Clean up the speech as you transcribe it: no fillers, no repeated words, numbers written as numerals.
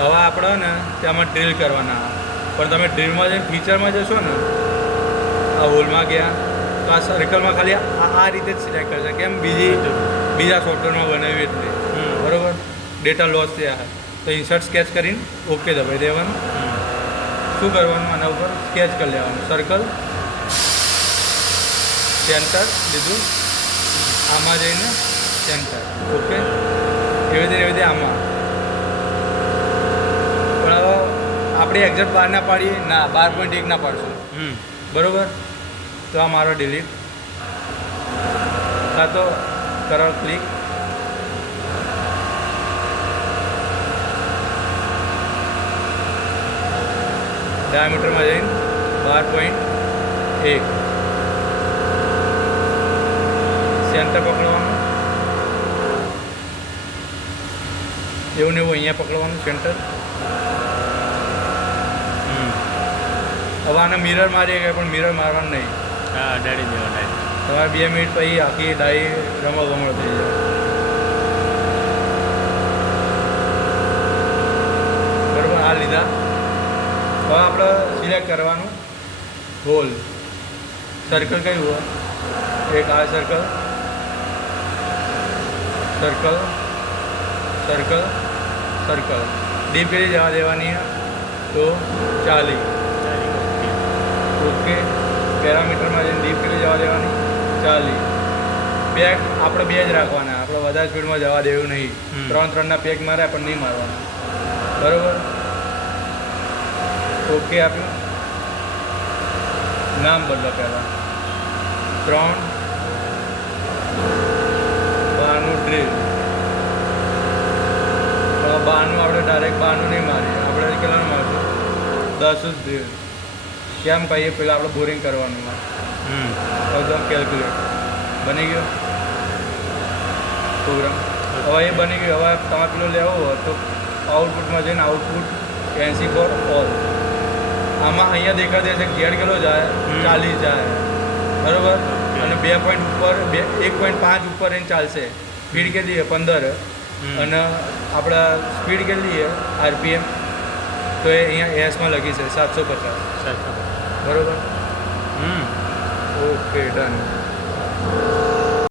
હવે આપણે ને તેમાં ડ્રીલ કરવાના પણ તમે ડ્રીલમાં જઈને ફીચરમાં જશો ને આ હોલમાં ગયા તો આ સર્કલમાં ખાલી આ રીતે જ સિલેક્ટ કરશે કેમ બીજા સોફ્ટવેરમાં બનાવ્યું એટલે બરાબર ડેટા લોસ થયા તો ઇન્સર્ટ સ્કેચ કરીને ઓકે દબાઈ દેવાનું શું કરવાનું આના ઉપર સ્કેચ કરી લેવાનું સર્કલ સેન્ટર લીધું આમાં જઈને સેન્ટર ઓકે એવી રીતે આમાં પણ હવે આપણે એક્ઝેક્ટ 12 ના પાડીએ ના 12.1 ના પાડશું બરાબર તો આ મારો ડિલીટ કાં તો કરો ક્લિક ડાયામીટરમાં જઈને 12.1 સેન્ટર પકડવાનું એવું ને એવું અહીંયા પકડવાનું સેન્ટર હવે આને મિરર મારીએ ગયા પણ મિરર મારવાનું નહીં હા દાડી દેવાના તમારે 2 મિનિટ પછી આખી ડાઈ રમણ થઈ જાય બરાબર આ લીધા હવે આપણે સિલેક્ટ કરવાનું હોલ સર્કલ કયું હોય એક આ circle circle circle circle deep કરી જવા દેવાની તો 40 ઓકે પેરામીટરમાં જઈને ડીપ કરી જવા દેવાની 40 પેક આપણે 2 જ રાખવાના આપણે વધારે સ્પીડમાં જવા દેવું નહીં 3 ના પેક માર્યા પણ નહીં મારવાના બરાબર ઓકે આપ્યું નામ બદલો પહેલાં 3 ડ્રીલ 92 આપણે ડાયરેક્ટ 92 નહીં મારીએ આપણે કેટલાનું મારશું 10 જ ડ્રીલ કેમ કહીએ પહેલાં આપણે બોરિંગ કરવાનું એકદમ કેલ્ક્યુલેટ બની ગયો પ્રોગ્રામ હવે એ બની ગયો હવે તમારે પેલો લેવો હોય તો આઉટપુટમાં જઈને આઉટપુટ કેન્સી ફોર ઓલ આમાં અહીંયા દેખાડે છે ગેર કેટલો જાય 40 જાય બરાબર અને 2 પોઈન્ટ ઉપર 1.5 ઉપર એને ચાલશે સ્પીડ કેટલી છે 15 અને આપણા સ્પીડ કેટલી છે આરપીએમ તો એ અહીંયા એસમાં લખી છે 750 બરાબર ઓકે ડન